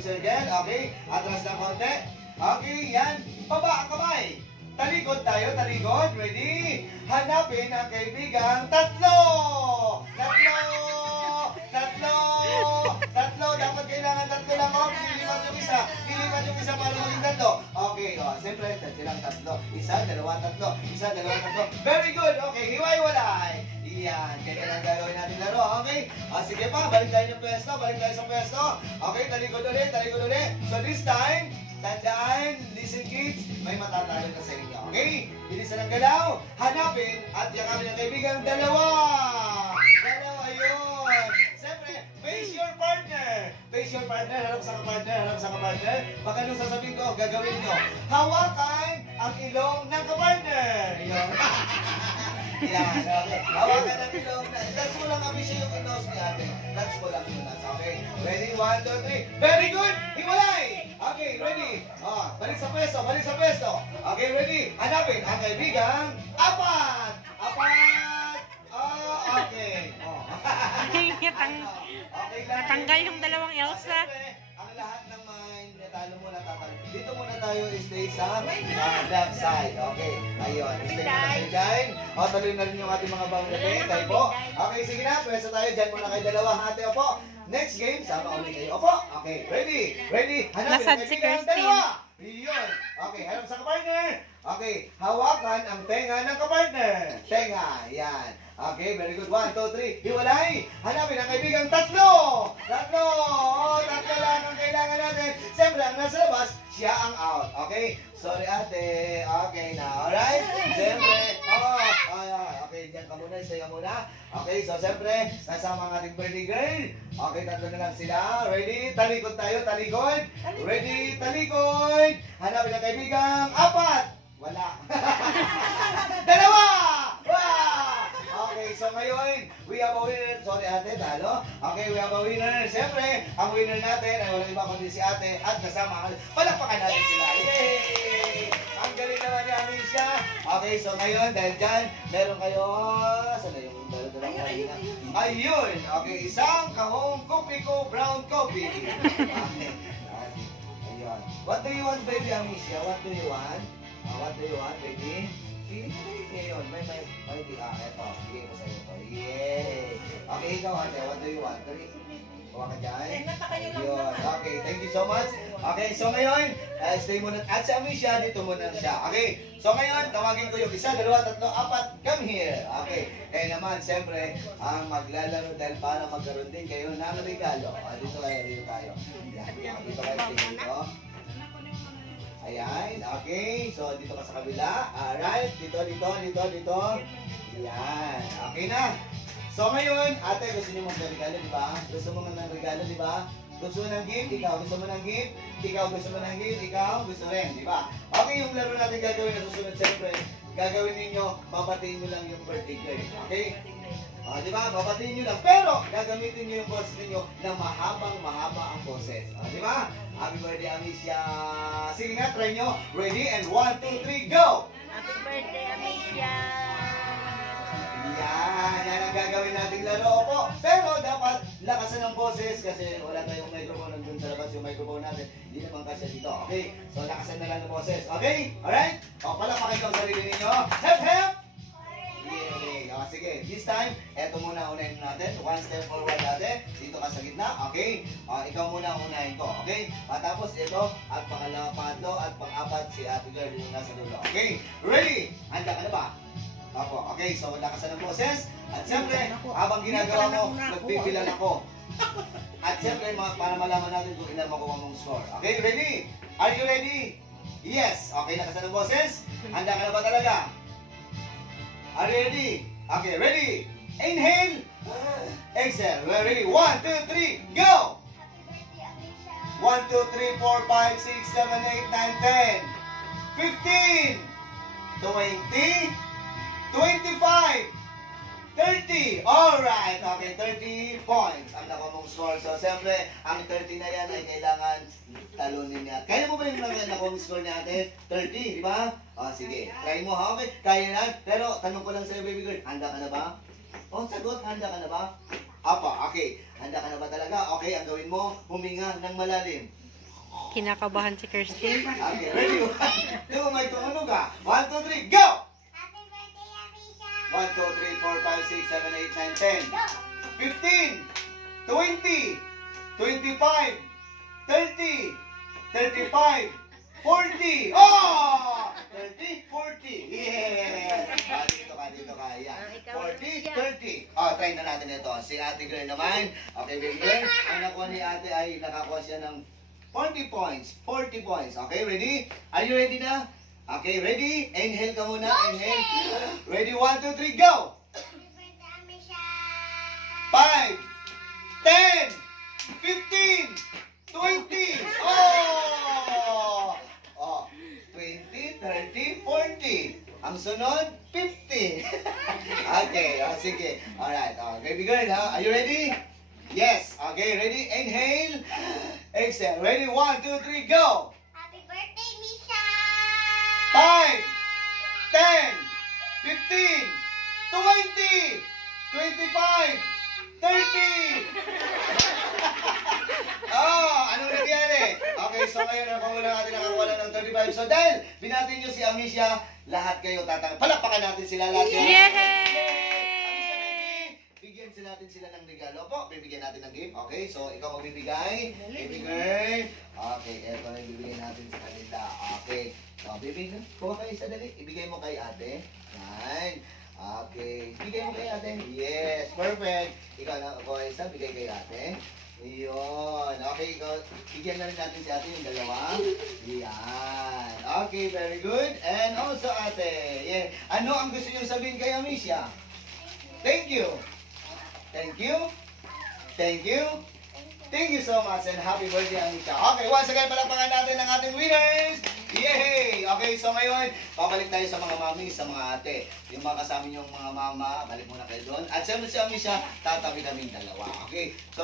circle. Okay, atras ng konti. Okay, yan. Baba ang kamay. Talikod tayo, talikod. Ready? Hanapin ang kaibigang tatlo. Tatlo. Dapat kailangan tatlo lang. Oh, lilipat yung isa. Lilipat yung isa para maging tatlo. Okay, siyempre, silang tatlo. Isa, dalawa, tatlo. Isa, dalawa, tatlo. Very good. Okay, hiwa-hiwalay. Yan, kaya lang gagawin natin laro. Okay? Sige pa, balik tayo ng pwesto. Okay, talikod ulit. So this time, tandaan, listen kids, may matatalo na sa inyo. Okay? Bilisan ang galaw, hanapin, at yakapin ang kaibigan, dalawa, yun. Siyempre, face your partner. Harap sa kapartner. Baka nung sasabihin ko, gagawin nyo. Hawakan ang ilong ng kapartner. Yun. Yan, okay. Hawakan ang ilong na. That's mo lang kami siya yung inos ni ate. That's mo lang yun. Okay. Ready? 1, 2, 3. Very good! Hiwalay! Okay, ready? Balik sa pwesto. Okay, ready? Hanapin ang kaibigang apat! Okay. Natanggal yung dalawang Elsa. Ang lahat ng mga natalo mo, natatalo. Dito muna tayo stay sa left side. Okay, ayun. Stay muna tayo dyan. Tuloy na rin yung ating mga bangladesh. Tayo po. Okay, sige na. Pwesto tayo. Dyan muna kayo dalawa. Ate, opo. Next game, sama ulit kayo. Opo. Okay, ready? Hanapin ang kaibigan. Dalawa. Yun. Okay, harap sa kapartner. Okay, hawakan ang tenga ng kapartner. Tenga, yan. Okay, very good. 1, 2, 3. Hiwalay. Hanapin ang kaibigang tatlo. Tatlo lang ang kailangan natin. Siyempre, ang nasa labas, siya ang out. Okay? Sorry, ate. Okay na. Alright? Siyempre. Okay, dyan ka muna. Stay ka muna. Okay, so siyempre, kasama ang ating birthday girl. Okay, tatlo na lang sila. Ready? Talikod tayo. Talikod. Ready? Talikod. Hanapin ang kaibigang apat. Wala. Dalawa! Okay, so ngayon, we have a winner. Sorry ate, talo. Okay, we have a winner. Siyempre, ang winner natin ay walang iba kundi si ate at kasama. Palakpakan natin sila. Yay! Ang galing naman ni Amisha. Okay, so ngayon, dahil dyan, meron kayo, saan na yung dalawa kanina? Ayun! Okay, isang kahong kopi ko, brown coffee. Okay. Ayun. What do you want, baby Amisha? What do you want? What do you want, baby? Pili ka na ngayon. May eto. Bigay ko sa'yo ito. Yay! Okay, ikaw ate. What do you want? Kuha ka dyan. Yun. Okay, thank you so much. Okay, so ngayon, stay muna. At si Amisha, dito muna siya. Okay, so ngayon, tawagin ko yung isa, dalawa, tatlo, apat. Come here. Okay, kaya naman, siyempre, ang maglalaro dahil para magkaroon din kayo ng regalo. Dito tayo. Dito kayo dito. Ayan, okay. So, dito ka sa kabila. Alright, dito. Ayan, okay na. So, ngayon, ate, gusto niyo mag-regalo, di ba? Gusto mo ng regalo, di ba? Gusto mo ng gift, ikaw gusto mo ng gift, ikaw gusto mo ng gift, ikaw gusto rin, di ba? Okay, yung laro natin gagawin na susunod, siyempre, gagawin ninyo, babatiin nyo lang yung birthday girl. Okay? Di ba? Babatiin nyo lang. Pero, gagamitin nyo yung boses ninyo na mahaba ang boses. Di ba? Happy birthday, Amisha. Sige nga, try nyo. Ready? And 1, 2, 3, go! Happy birthday, Amisha. Yan ang gagawin nating laro po. Pero dapat lakasan ng boses kasi wala tayong microphone nandun sa labas yung microphone natin. Hindi naman kasi dito. Okay? So lakasan na lang ng boses. Okay? Alright? Palakpakan ko ang sarili ninyo. Hep hep! Yay! Sige, this time, eto muna unahin natin. One step forward natin. Dito ka sa gitna. Okay? Ikaw muna unahin ko. Okay? Tapos ito, at pangatlo, at pang-apat si ate girl yung nasa dulo. Okay? Ready? Handa ka na ba? Opo, okay, so lakasan ng boses. At siyempre, habang ginagawa mo, nagbibilang ako. At siyempre, para malaman natin kung ilan makuha mong score. Okay, ready? Are you ready? Yes. Okay, lakasan ng boses. Handa ka na ba talaga? Are you ready? Okay, ready? Inhale. Exhale. We're ready. 1, 2, 3, go! 1, 2, 3, 4, 5, 6, 7, 8, 9, 10, 15, 20, 25, 30. Alright. Okay, 30 points ang nakuha mong score. So, siyempre, ang 30 na yan ay kailangan talunin niya. Kaya mo ba yung nakuha mong score niya ate? 30, di ba? Sige. Try mo ha. Okay. Kaya na. Pero, tanong ko lang sa'yo, baby girl. Handa ka na ba? Sagot. Handa ka na ba? Okay. Handa ka na ba talaga? Okay, ang gawin mo, huminga ng malalim. Kinakabahan si Kirsten. Okay, ready? 1, 2, may tumunog ah. 1, 2, 3, go! Happy birthday, Amisha! 1, 2, 3, 4, 5, 6, 7, 8, 9, 10. Go! 15, 20, 25, 30, 35, 40. Oh! 30, 40. Yes! Dito ka. Yan. 40, 30. Oh, try na natin ito. Si Ate Girl naman. Okay, baby girl. Ang nakuha ni Ate ay nakakuha siya ng 40 points. 40 points. Okay, ready? Are you ready na? Okay, ready? Inhale ka muna. Inhale. Ready? 1, 2, 3, go! Happy birthday, Amisha! 5, 10, 15, 20. Oh! Oh, 20, 30, 40. Ang sunod, 50. Okay, oh, sige. Alright, oh, baby girl, ha? Are you ready? Yes. Okay, ready? Inhale. Exhale. Ready? 1, 2, 3, go! Happy birthday, Misha! 5, 10, 15, 20, 25, 30. Oh, ano nangyari? Okay, so ngayon natin nakakuha ng 35. So dahil binati nyo si Amisha, lahat kayo palakpakan natin sila lahat. Yay! Bigyan natin sila ng regalo po. Bibigyan natin ng gift. Okay, so ikaw magbibigay. Baby girl. Okay, eto na ibibigay natin sa kanila. Okay. So, baby girl, kuha kayo isa dali. Ibigay mo kay ate. Yan. Okay. Bigay mo kay ate. Yes, perfect. Ikaw na, kuha isa. Bigay kay ate. Iyon. Okay, ikaw. Bigyan na rin natin si ate yung dalawa. Yan. Okay, very good. And also ate. Yeah. Ano ang gusto niyo sabihin kay Amisha? Thank you. Thank you. Thank you. Thank you so much and happy birthday, Amisha. Okay, once again, palakpakan natin ang ating winners. Yay! Okay, so ngayon, pabalik tayo sa mga mami, sa mga ate. Yung mga kasama yung mga mama, balik muna kayo doon. At siyempre si Amisha, tatabi kaming dalawa. Okay? So,